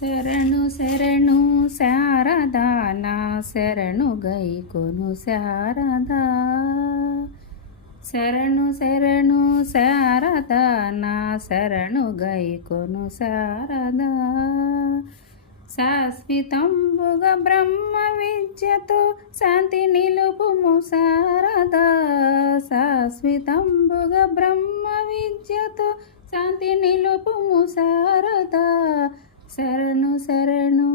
శరణు శరణు శారదా. నా శరణు గైకొను శారదా. శరణు శరణు శారదా. నా శరణు గైకొను శారదా. శాశ్వతంబుగ బ్రహ్మ విద్యతో శాంతి నిలుపుము శారదా. శాశ్వతంబుగ బ్రహ్మ విద్యతో శాంతి నిలుపుము సారదా శరణు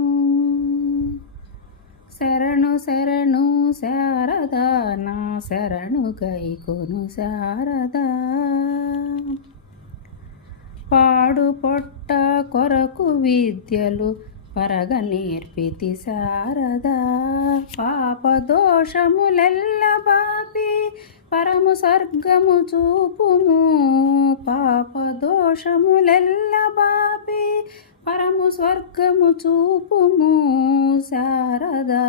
శరణు శరణు శరణు శారదా నా శరణు గైకొను శారదా. పాడు పొట్ట కొరకు విద్యలు పరగ నేర్పితి శారదా. పాపదోషములెల్ల బాపి పరము స్వర్గము చూపుము. పాపదోషములెల్ల స్వర్గము చూపుము శారదా.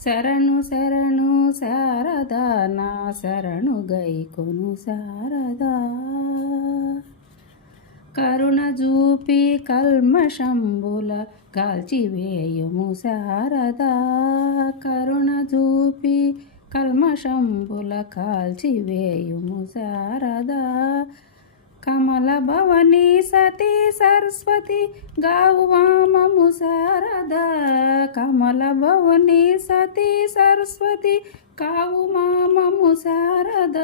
శరణు శరణు శారదా. నా శరణు గైకొను శారదా. కరుణ చూపి కల్మషంబుల కాల్చివేయుము శారదా. కరుణ చూపి కల్మషంబుల కాల్చివేయుము శారదా. కమల భవని సతీ సరస్వతి గావు వామము శారద. కమల భవని సతీ సరస్వతి కావు మామము శారద.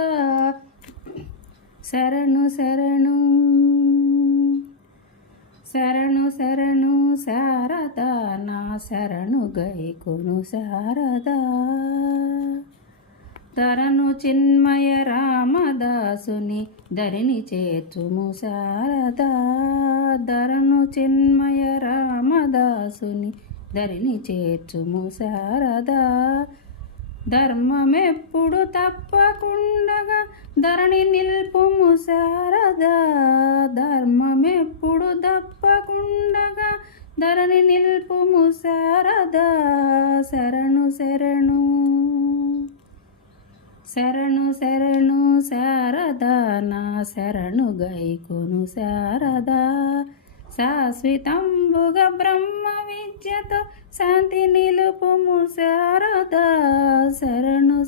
శరణు శరణు శరణు శరణు శారద. నా శరణు గైకును శారద. తరను చిన్మయ దాసుని ధరిని చేర్చుము శారదా ధరను చిన్మయ రామదాసుని ధరిని చేర్చుము శారదా ధర్మమెప్పుడు తప్పకుండగా ధరణి నిల్పుము శారదా ధర్మమెప్పుడు తప్పకుండగా ధరణి నిల్పుము శారదా శరణు శరణు శరణు శరణు శారదా. నా శరణు గైకొను శారదా. శాశ్వతంబుగ బ్రహ్మ విద్యతో శాంతి నిలుపుము శారదా. శరణు